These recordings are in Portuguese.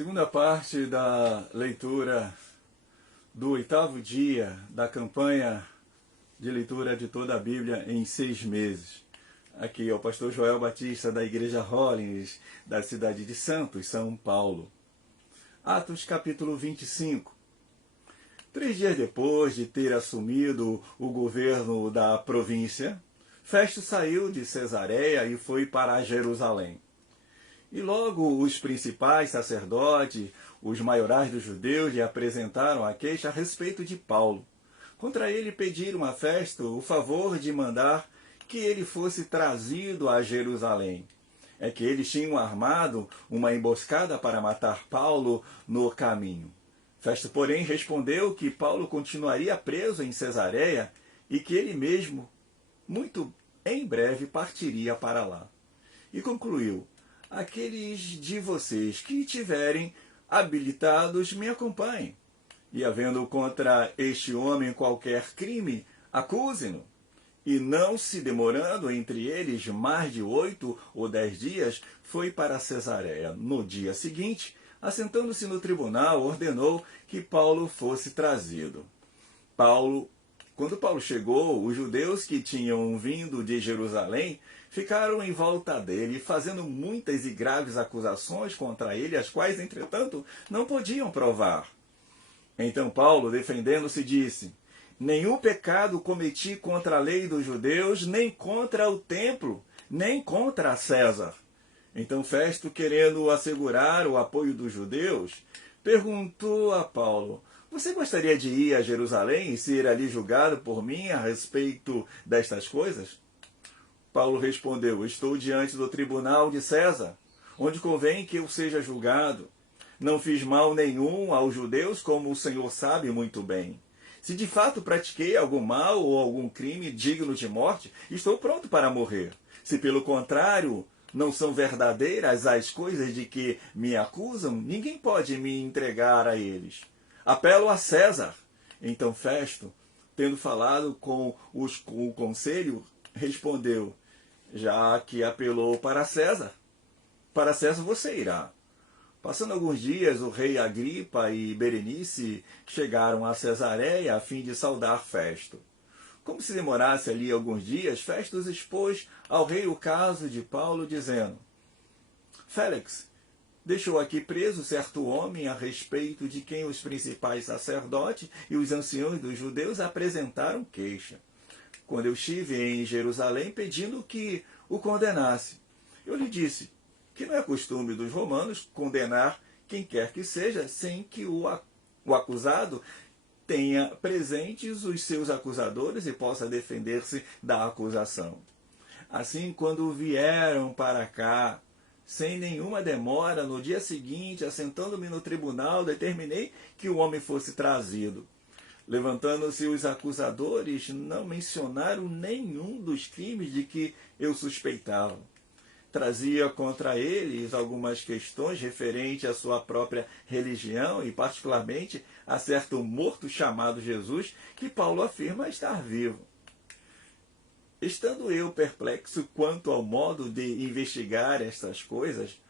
Segunda parte da leitura do 8º dia da campanha de leitura de toda a Bíblia em 6 meses. Aqui é o pastor Joel Batista da Igreja Hollins, da cidade de Santos, São Paulo. Atos capítulo 25. 3 dias depois de ter assumido o governo da província, Festo saiu de Cesareia e foi para Jerusalém. E logo os principais sacerdotes, os maiorais dos judeus, lhe apresentaram a queixa a respeito de Paulo. Contra ele pediram a Festo o favor de mandar que ele fosse trazido a Jerusalém. É que eles tinham armado uma emboscada para matar Paulo no caminho. Festo, porém, respondeu que Paulo continuaria preso em Cesareia e que ele mesmo, muito em breve, partiria para lá. E concluiu: aqueles de vocês que tiverem habilitados me acompanhem. E havendo contra este homem qualquer crime, acusem-no. E não se demorando entre eles mais de 8 ou 10 dias, foi para Cesareia. No dia seguinte, assentando-se no tribunal, ordenou que Paulo fosse trazido. Quando Paulo chegou, os judeus que tinham vindo de Jerusalém ficaram em volta dele, fazendo muitas e graves acusações contra ele, as quais, entretanto, não podiam provar. Então Paulo, defendendo-se, disse: nenhum pecado cometi contra a lei dos judeus, nem contra o templo, nem contra César. Então Festo, querendo assegurar o apoio dos judeus, perguntou a Paulo: você gostaria de ir a Jerusalém e ser ali julgado por mim a respeito destas coisas? Paulo respondeu: estou diante do tribunal de César, onde convém que eu seja julgado. Não fiz mal nenhum aos judeus, como o Senhor sabe muito bem. Se de fato pratiquei algum mal ou algum crime digno de morte, estou pronto para morrer. Se pelo contrário não são verdadeiras as coisas de que me acusam, ninguém pode me entregar a eles. Apelo a César. Então Festo, tendo falado com o conselho, respondeu: já que apelou para César você irá. Passando alguns dias, o rei Agripa e Berenice chegaram a Cesareia a fim de saudar Festo. Como se demorasse ali alguns dias, Festo expôs ao rei o caso de Paulo, dizendo: Félix deixou aqui preso certo homem a respeito de quem os principais sacerdotes e os anciãos dos judeus apresentaram queixa. Quando eu estive em Jerusalém pedindo que o condenasse, eu lhe disse que não é costume dos romanos condenar quem quer que seja sem que o acusado tenha presentes os seus acusadores e possa defender-se da acusação. Assim, quando vieram para cá, sem nenhuma demora, no dia seguinte, assentando-me no tribunal, determinei que o homem fosse trazido. Levantando-se os acusadores, não mencionaram nenhum dos crimes de que eu suspeitava. Trazia contra eles algumas questões referentes à sua própria religião e particularmente a certo morto chamado Jesus, que Paulo afirma estar vivo. Estando eu perplexo quanto ao modo de investigar estas coisas,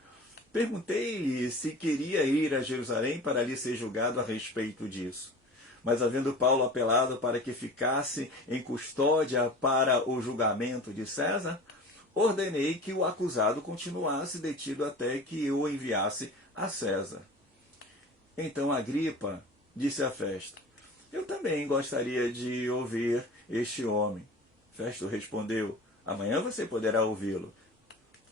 perguntei-lhe se queria ir a Jerusalém para ali ser julgado a respeito disso. Mas havendo Paulo apelado para que ficasse em custódia para o julgamento de César, ordenei que o acusado continuasse detido até que eu o enviasse a César. Então Agripa disse a Festo: eu também gostaria de ouvir este homem. Festo respondeu: amanhã você poderá ouvi-lo.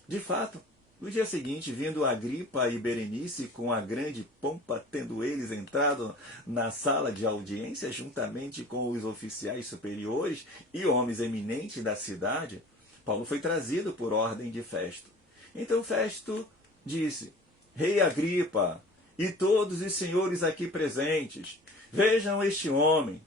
De fato, no dia seguinte, vindo Agripa e Berenice com a grande pompa, tendo eles entrado na sala de audiência juntamente com os oficiais superiores e homens eminentes da cidade, Paulo foi trazido por ordem de Festo. Então Festo disse: Rei Agripa e todos os senhores aqui presentes, vejam este homem,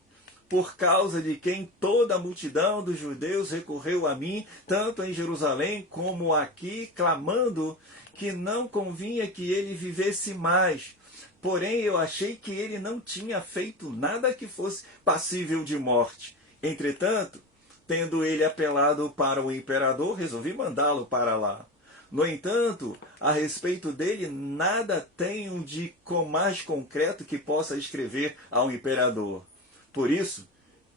por causa de quem toda a multidão dos judeus recorreu a mim, tanto em Jerusalém como aqui, clamando que não convinha que ele vivesse mais. Porém, eu achei que ele não tinha feito nada que fosse passível de morte. Entretanto, tendo ele apelado para o imperador, resolvi mandá-lo para lá. No entanto, a respeito dele, nada tenho de mais concreto que possa escrever ao imperador. Por isso,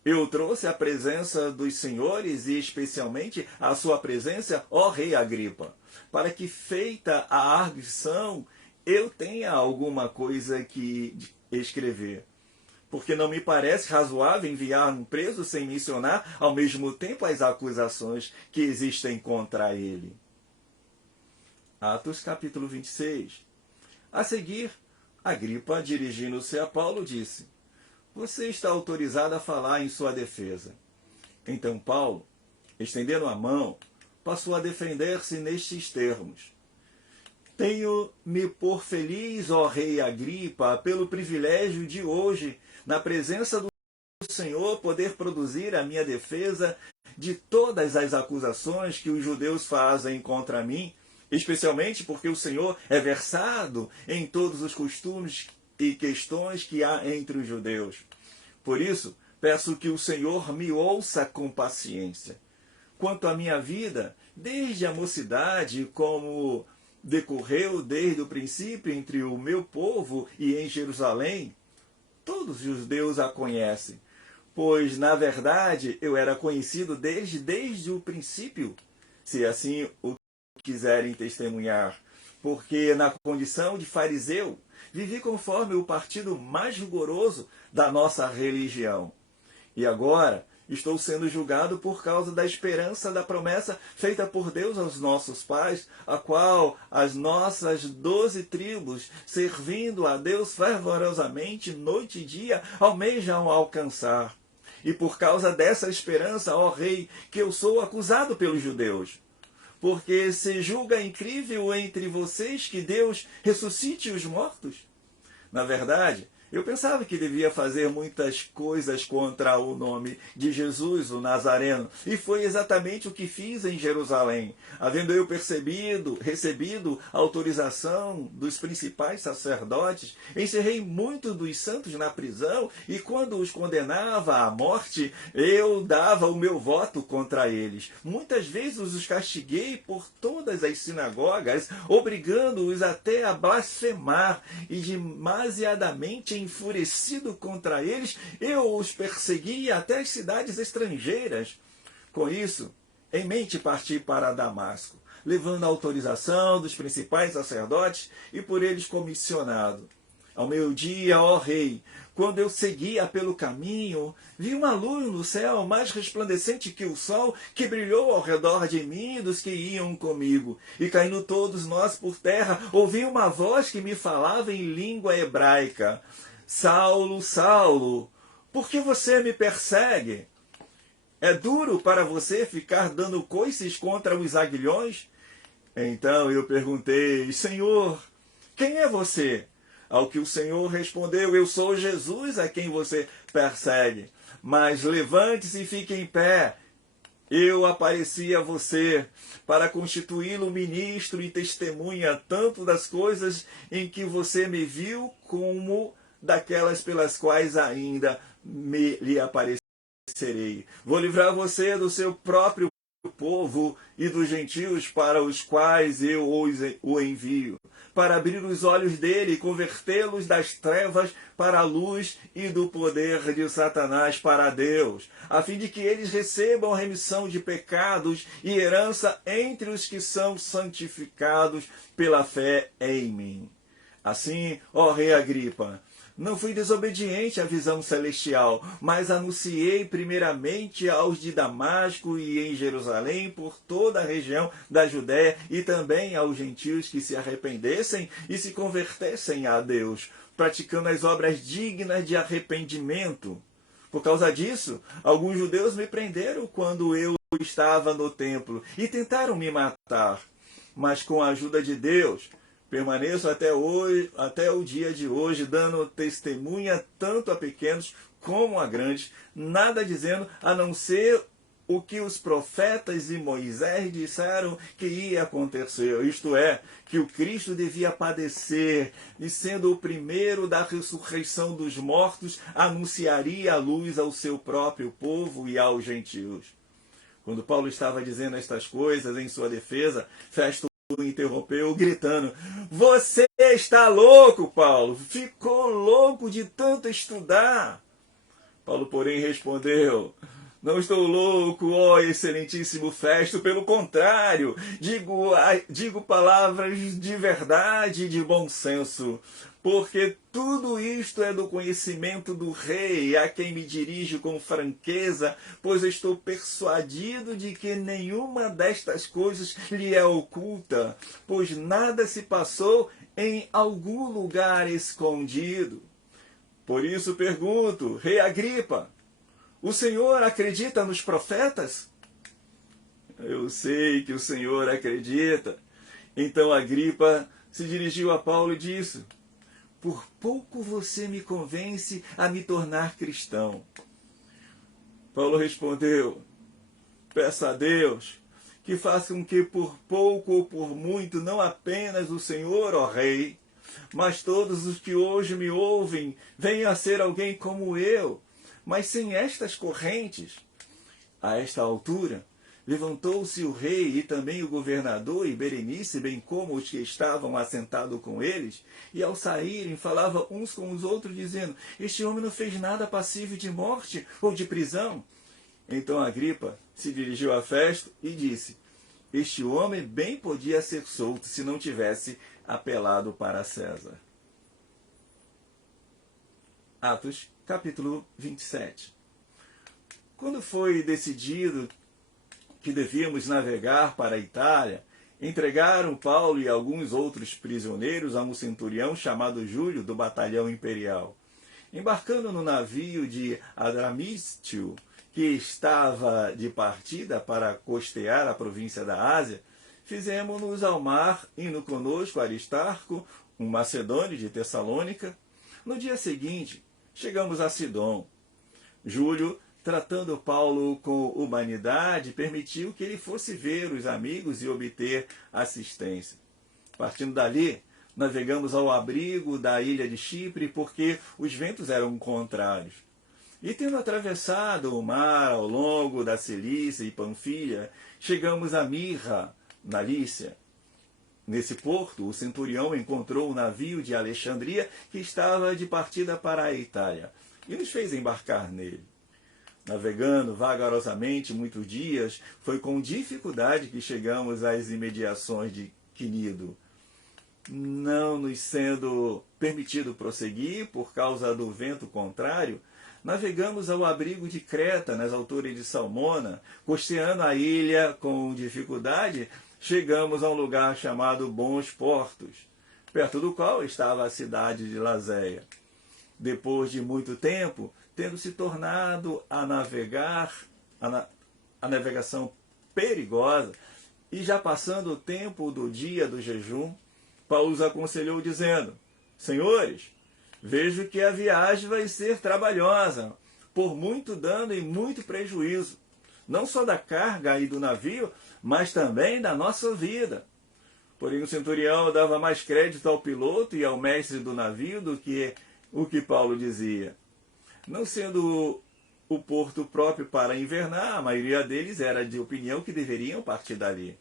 eu trouxe a presença dos senhores e especialmente a sua presença, ó rei Agripa, para que, feita a arguição, eu tenha alguma coisa que escrever. Porque não me parece razoável enviar um preso sem mencionar ao mesmo tempo as acusações que existem contra ele. Atos capítulo 26. A seguir, Agripa, dirigindo-se a Paulo, disse: Você está autorizado a falar em sua defesa. Então Paulo, estendendo a mão, passou a defender-se nestes termos: Tenho-me por feliz, ó rei Agripa, pelo privilégio de hoje, na presença do Senhor, poder produzir a minha defesa de todas as acusações que os judeus fazem contra mim, especialmente porque o Senhor é versado em todos os costumes e questões que há entre os judeus. Por isso, peço que o Senhor me ouça com paciência. Quanto à minha vida, desde a mocidade, como decorreu desde o princípio entre o meu povo e em Jerusalém, todos os judeus a conhecem, pois, na verdade, eu era conhecido desde o princípio, se assim o quiserem testemunhar, porque na condição de fariseu vivi conforme o partido mais rigoroso da nossa religião. E agora estou sendo julgado por causa da esperança da promessa feita por Deus aos nossos pais, a qual as nossas 12 tribos, servindo a Deus fervorosamente noite e dia, almejam alcançar. E por causa dessa esperança, ó rei, que eu sou acusado pelos judeus. Porque se julga incrível entre vocês que Deus ressuscite os mortos? Na verdade, eu pensava que devia fazer muitas coisas contra o nome de Jesus, o Nazareno, e foi exatamente o que fiz em Jerusalém. Havendo eu recebido a autorização dos principais sacerdotes, encerrei muitos dos santos na prisão, e quando os condenava à morte, eu dava o meu voto contra eles. Muitas vezes os castiguei por todas as sinagogas, obrigando-os até a blasfemar, e demasiadamente enfurecido contra eles, eu os perseguia até as cidades estrangeiras. Com isso, em mente parti para Damasco, levando a autorização dos principais sacerdotes e por eles comissionado. Ao meio-dia, ó rei, quando eu seguia pelo caminho, vi uma luz no céu mais resplandecente que o sol, que brilhou ao redor de mim e dos que iam comigo. E caindo todos nós por terra, ouvi uma voz que me falava em língua hebraica: Saulo, Saulo, por que você me persegue? É duro para você ficar dando coices contra os aguilhões? Então eu perguntei: Senhor, quem é você? Ao que o Senhor respondeu: Eu sou Jesus a quem você persegue. Mas levante-se e fique em pé. Eu apareci a você para constituí-lo ministro e testemunha tanto das coisas em que você me viu, como daquelas pelas quais ainda lhe aparecerei. Vou livrar você do seu próprio povo e dos gentios para os quais eu o envio, para abrir os olhos dele e convertê-los das trevas para a luz e do poder de Satanás para Deus, a fim de que eles recebam remissão de pecados e herança entre os que são santificados pela fé em mim. Assim, ó rei Agripa, não fui desobediente à visão celestial, mas anunciei primeiramente aos de Damasco e em Jerusalém, por toda a região da Judéia, e também aos gentios que se arrependessem e se convertessem a Deus, praticando as obras dignas de arrependimento. Por causa disso, alguns judeus me prenderam quando eu estava no templo e tentaram me matar. Mas com a ajuda de Deus, permaneço até o dia de hoje, dando testemunha tanto a pequenos como a grandes, nada dizendo a não ser o que os profetas e Moisés disseram que ia acontecer, isto é, que o Cristo devia padecer, e sendo o primeiro da ressurreição dos mortos, anunciaria a luz ao seu próprio povo e aos gentios. Quando Paulo estava dizendo estas coisas em sua defesa, Festo o interrompeu, gritando: "Você está louco, Paulo! Ficou louco de tanto estudar!" Paulo, porém, respondeu: "Não estou louco, ó excelentíssimo Festo, pelo contrário, digo palavras de verdade e de bom senso, porque tudo isto é do conhecimento do rei, a quem me dirijo com franqueza, pois estou persuadido de que nenhuma destas coisas lhe é oculta, pois nada se passou em algum lugar escondido. Por isso pergunto, rei Agripa, o senhor acredita nos profetas?" "Eu sei que o senhor acredita." Então Agripa se dirigiu a Paulo e disse: "Por pouco você me convence a me tornar cristão." Paulo respondeu: "Peça a Deus que faça com que por pouco ou por muito, não apenas o Senhor, ó Rei, mas todos os que hoje me ouvem venham a ser alguém como eu, mas sem estas correntes." A esta altura, levantou-se o rei e também o governador e Berenice, bem como os que estavam assentados com eles, e ao saírem falavam uns com os outros, dizendo: "Este homem não fez nada passível de morte ou de prisão." Então Agripa se dirigiu a Festo e disse: "Este homem bem podia ser solto se não tivesse apelado para César." Atos, capítulo 27. Quando foi decidido que devíamos navegar para a Itália, entregaram Paulo e alguns outros prisioneiros a um centurião chamado Júlio, do batalhão imperial. Embarcando no navio de Adramítio, que estava de partida para costear a província da Ásia, fizemos-nos ao mar, indo conosco Aristarco, um macedônio de Tessalônica. No dia seguinte, chegamos a Sidom. Júlio, tratando Paulo com humanidade, permitiu que ele fosse ver os amigos e obter assistência. Partindo dali, navegamos ao abrigo da ilha de Chipre, porque os ventos eram contrários. E tendo atravessado o mar ao longo da Cilícia e Panfilha, chegamos a Mirra, na Lícia. Nesse porto, o centurião encontrou um navio de Alexandria que estava de partida para a Itália, e nos fez embarcar nele. Navegando vagarosamente muitos dias, foi com dificuldade que chegamos às imediações de Quinido. Não nos sendo permitido prosseguir por causa do vento contrário, navegamos ao abrigo de Creta, nas alturas de Salmona. Costeando a ilha com dificuldade, chegamos a um lugar chamado Bons Portos, perto do qual estava a cidade de Lazéia. Depois de muito tempo, tendo se tornado a navegação perigosa, e já passando o tempo do dia do jejum, Paulo os aconselhou, dizendo: "Senhores, vejo que a viagem vai ser trabalhosa, por muito dano e muito prejuízo, não só da carga e do navio, mas também da nossa vida." Porém o centurião dava mais crédito ao piloto e ao mestre do navio do que o que Paulo dizia. Não sendo o porto próprio para invernar, a maioria deles era de opinião que deveriam partir dali,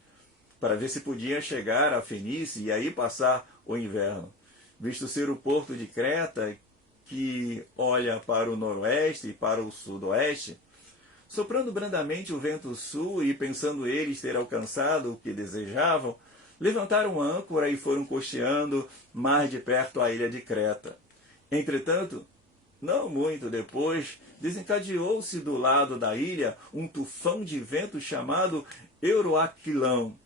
para ver se podiam chegar a Fenícia e aí passar o inverno. Visto ser o porto de Creta, que olha para o noroeste e para o sudoeste, soprando brandamente o vento sul e pensando eles ter alcançado o que desejavam, levantaram âncora e foram costeando mais de perto a ilha de Creta. Entretanto, não muito depois, desencadeou-se do lado da ilha um tufão de vento chamado Euroaquilão.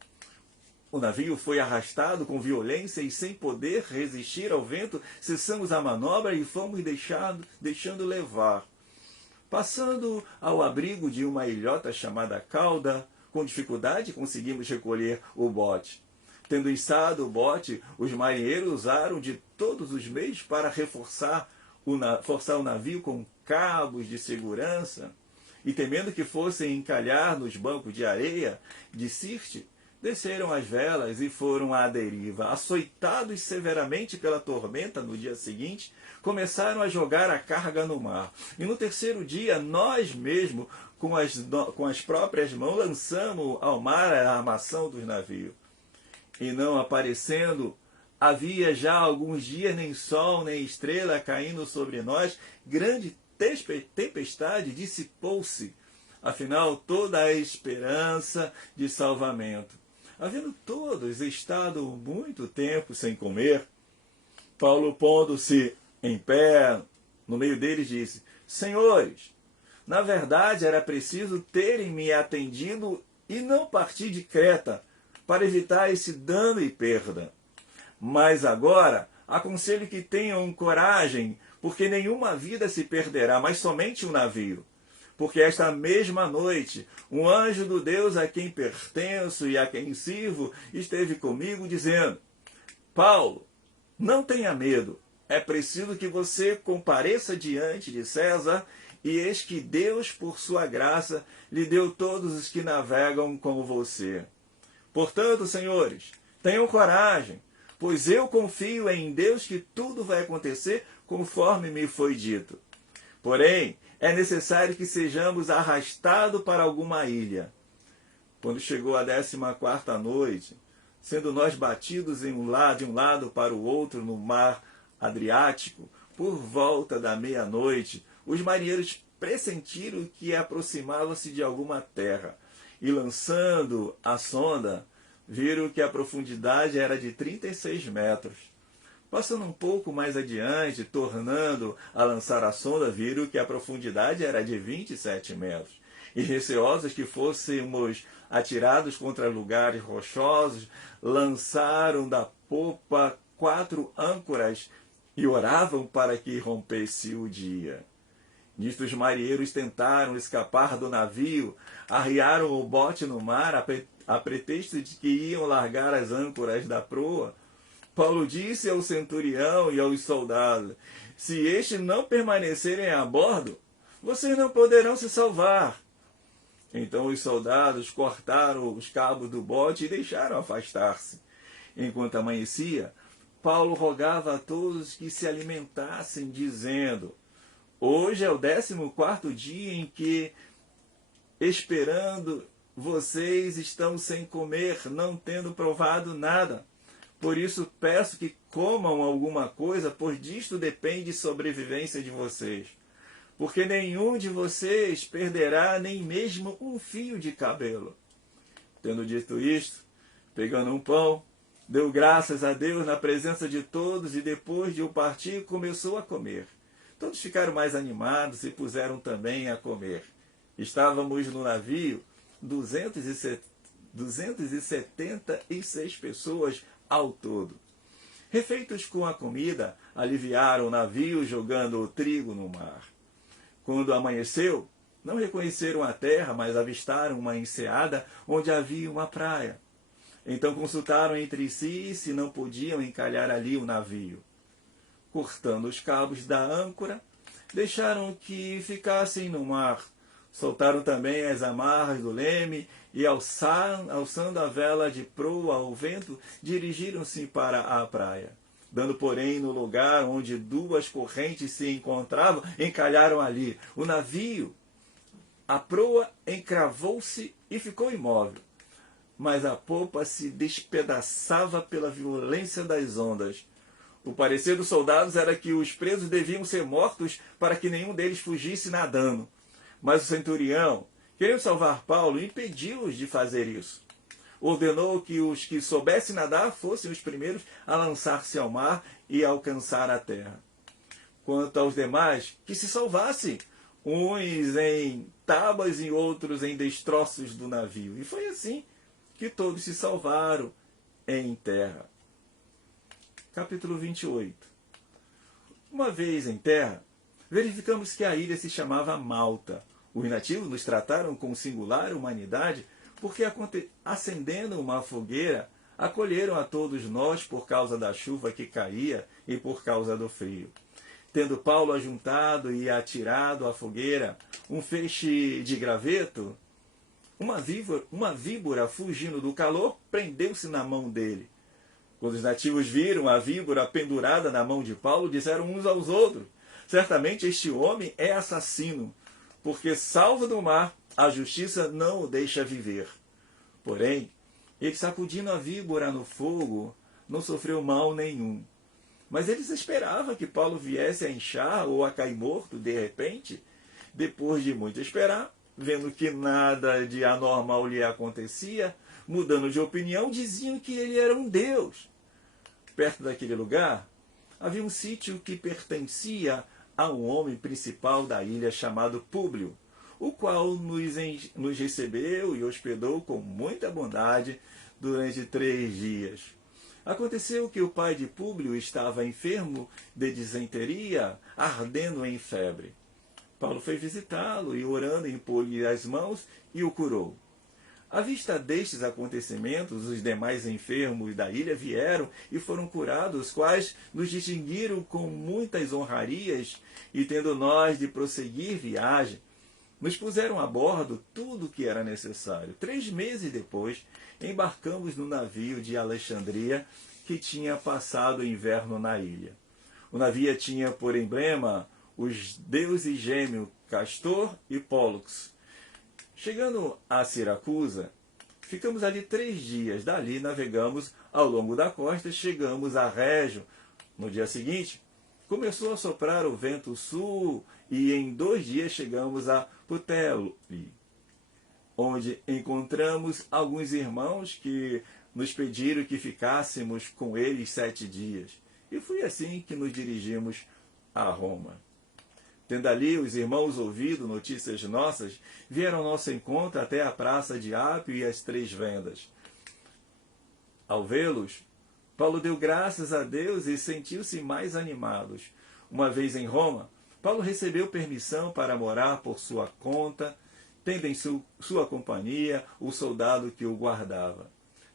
O navio foi arrastado com violência e, sem poder resistir ao vento, cessamos a manobra e fomos deixando levar. Passando ao abrigo de uma ilhota chamada Cauda, com dificuldade conseguimos recolher o bote. Tendo içado o bote, os marinheiros usaram de todos os meios para forçar o navio com cabos de segurança, e temendo que fossem encalhar nos bancos de areia de Sirte, desceram as velas e foram à deriva. Açoitados severamente pela tormenta no dia seguinte, começaram a jogar a carga no mar. E no terceiro dia, nós mesmos, com as próprias mãos, lançamos ao mar a armação dos navios. e não aparecendo, havia já alguns dias nem sol nem estrela caindo sobre nós, grande tempestade dissipou-se, afinal toda a esperança de salvamento. Havendo todos estado muito tempo sem comer, Paulo, pondo-se em pé no meio deles, disse: Senhores, na verdade era preciso terem me atendido e não partir de Creta, para evitar esse dano e perda. Mas agora aconselho que tenham coragem, porque nenhuma vida se perderá, mas somente um navio. Porque esta mesma noite, um anjo do Deus a quem pertenço e a quem sirvo esteve comigo, dizendo: Paulo, não tenha medo, é preciso que você compareça diante de César, e eis que Deus, por sua graça, lhe deu todos os que navegam com você. Portanto, senhores, tenham coragem, pois eu confio em Deus que tudo vai acontecer conforme me foi dito. Porém, é necessário que sejamos arrastados para alguma ilha. Quando chegou a 14ª noite, sendo nós batidos de um lado para o outro no mar Adriático, por volta da meia-noite, os marinheiros pressentiram que aproximavam-se de alguma terra, e lançando a sonda, viram que a profundidade era de 36 metros. Passando um pouco mais adiante, tornando a lançar a sonda, viram que a profundidade era de 27 metros. E receosos que fôssemos atirados contra lugares rochosos, lançaram da popa 4 âncoras e oravam para que rompesse o dia. Nisto os marinheiros tentaram escapar do navio, arriaram o bote no mar a pretexto de que iam largar as âncoras da proa. Paulo disse ao centurião e aos soldados: se estes não permanecerem a bordo, vocês não poderão se salvar. Então os soldados cortaram os cabos do bote e deixaram afastar-se. Enquanto amanhecia, Paulo rogava a todos que se alimentassem, dizendo: hoje é o 14º dia em que, esperando, vocês estão sem comer, não tendo provado nada. Por isso peço que comam alguma coisa, pois disto depende a sobrevivência de vocês. Porque nenhum de vocês perderá nem mesmo um fio de cabelo. Tendo dito isto, pegando um pão, deu graças a Deus na presença de todos e depois de o partir começou a comer. Todos ficaram mais animados e puseram também a comer. Estávamos no navio 276 pessoas ao todo. Refeitos com a comida, aliviaram o navio jogando o trigo no mar. Quando amanheceu, não reconheceram a terra, mas avistaram uma enseada onde havia uma praia. Então consultaram entre si se não podiam encalhar ali o navio. Cortando os cabos da âncora, deixaram que ficassem no mar. Soltaram também as amarras do leme e, alçando a vela de proa ao vento, dirigiram-se para a praia. Dando, porém, no lugar onde 2 correntes se encontravam, encalharam ali. O navio, a proa, encravou-se e ficou imóvel, mas a popa se despedaçava pela violência das ondas. O parecer dos soldados era que os presos deviam ser mortos para que nenhum deles fugisse nadando. Mas o centurião, querendo salvar Paulo, impediu-os de fazer isso. Ordenou que os que soubessem nadar fossem os primeiros a lançar-se ao mar e alcançar a terra. Quanto aos demais, que se salvassem, uns em tábuas e outros em destroços do navio. E foi assim que todos se salvaram em terra. Capítulo 28. Uma vez em terra, verificamos que a ilha se chamava Malta. Os nativos nos trataram com singular humanidade, porque, acendendo uma fogueira, acolheram a todos nós por causa da chuva que caía e por causa do frio. Tendo Paulo ajuntado e atirado à fogueira um feixe de graveto, uma víbora, fugindo do calor, prendeu-se na mão dele. Quando os nativos viram a víbora pendurada na mão de Paulo, disseram uns aos outros: certamente este homem é assassino, porque, salvo do mar, a justiça não o deixa viver. Porém, Ele, sacudindo a víbora no fogo, não sofreu mal nenhum. Mas eles esperavam que Paulo viesse a inchar ou a cair morto de repente. Depois de muito esperar, vendo que nada de anormal lhe acontecia, mudando de opinião, diziam que ele era um deus. Perto daquele lugar, havia um sítio que pertencia a um homem principal da ilha chamado Públio, o qual nos recebeu e hospedou com muita bondade durante 3 dias. Aconteceu que o pai de Públio estava enfermo de disenteria, ardendo em febre. Paulo foi visitá-lo e, orando, impôs-lhe as mãos e o curou. À vista destes acontecimentos, os demais enfermos da ilha vieram e foram curados, os quais nos distinguiram com muitas honrarias, e tendo nós de prosseguir viagem, nos puseram a bordo tudo o que era necessário. 3 meses depois, embarcamos no navio de Alexandria, que tinha passado o inverno na ilha. O navio tinha por emblema os deuses gêmeos Castor e Pólux. Chegando a Siracusa, ficamos ali 3 dias. Dali navegamos ao longo da costa, chegamos a Régio. No dia seguinte, começou a soprar o vento sul e em 2 dias chegamos a Puteoli, onde encontramos alguns irmãos que nos pediram que ficássemos com eles 7 dias. E foi assim que nos dirigimos a Roma. Tendo ali os irmãos ouvido notícias nossas, vieram ao nosso encontro até a praça de Ápio e as 3 vendas. Ao vê-los, Paulo deu graças a Deus e sentiu-se mais animados. Uma vez em Roma, Paulo recebeu permissão para morar por sua conta, tendo em sua companhia o soldado que o guardava.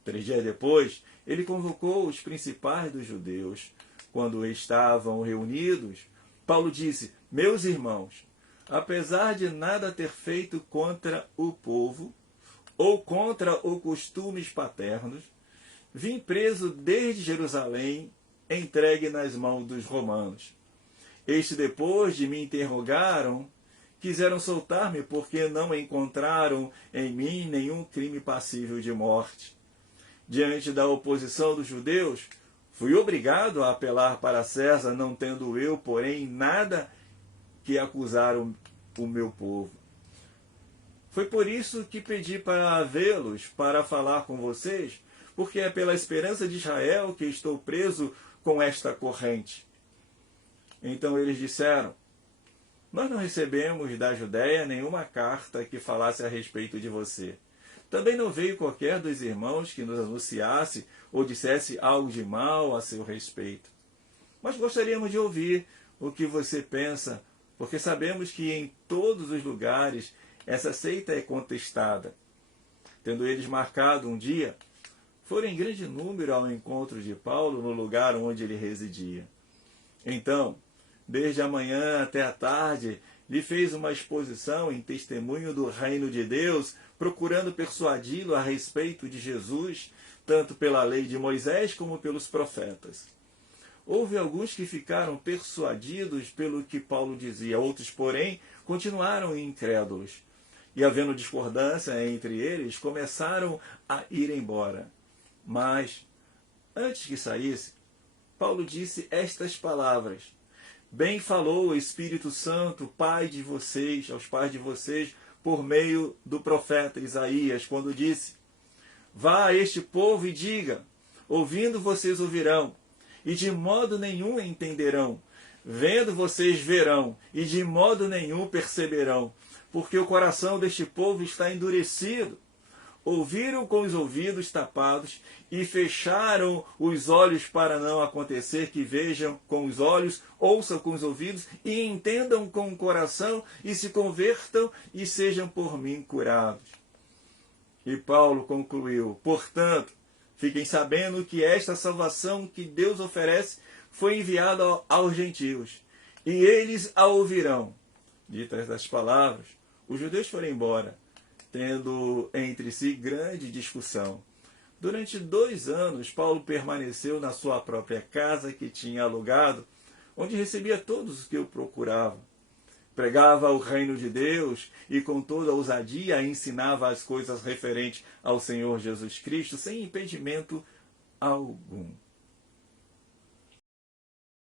3 dias depois, ele convocou os principais dos judeus. Quando estavam reunidos, Paulo disse: meus irmãos, apesar de nada ter feito contra o povo ou contra os costumes paternos, vim preso desde Jerusalém, entregue nas mãos dos romanos. Estes, depois de me interrogaram, quiseram soltar-me porque não encontraram em mim nenhum crime passível de morte. Diante da oposição dos judeus, fui obrigado a apelar para César, não tendo eu, porém, nada que acusar o meu povo. Foi por isso que pedi para vê-los, para falar com vocês, porque é pela esperança de Israel que estou preso com esta corrente. Então eles disseram: nós não recebemos da Judéia nenhuma carta que falasse a respeito de você. Também não veio qualquer dos irmãos que nos anunciasse ou dissesse algo de mal a seu respeito. Mas gostaríamos de ouvir o que você pensa, porque sabemos que em todos os lugares essa seita é contestada. Tendo eles marcado um dia, foram em grande número ao encontro de Paulo no lugar onde ele residia. Então, desde a manhã até a tarde, lhe fez uma exposição em testemunho do reino de Deus, procurando persuadi-lo a respeito de Jesus, tanto pela lei de Moisés como pelos profetas. Houve alguns que ficaram persuadidos pelo que Paulo dizia, outros, porém, continuaram incrédulos. E, havendo discordância entre eles, começaram a ir embora. Mas, antes que saísse, Paulo disse estas palavras: bem falou o Espírito Santo, Pai de vocês, aos pais de vocês, por meio do profeta Isaías, quando disse: vá a este povo e diga, ouvindo vocês ouvirão, e de modo nenhum entenderão, vendo vocês verão, e de modo nenhum perceberão, porque o coração deste povo está endurecido. Ouviram com os ouvidos tapados e fecharam os olhos para não acontecer que vejam com os olhos, ouçam com os ouvidos e entendam com o coração e se convertam e sejam por mim curados. E Paulo concluiu: portanto, fiquem sabendo que esta salvação que Deus oferece foi enviada aos gentios, e eles a ouvirão. Ditas estas palavras, os judeus foram embora, tendo entre si grande discussão. Durante 2 anos, Paulo permaneceu na sua própria casa que tinha alugado, onde recebia todos os que o procuravam. pregava o reino de Deus e com toda ousadia ensinava as coisas referentes ao Senhor Jesus Cristo sem impedimento algum.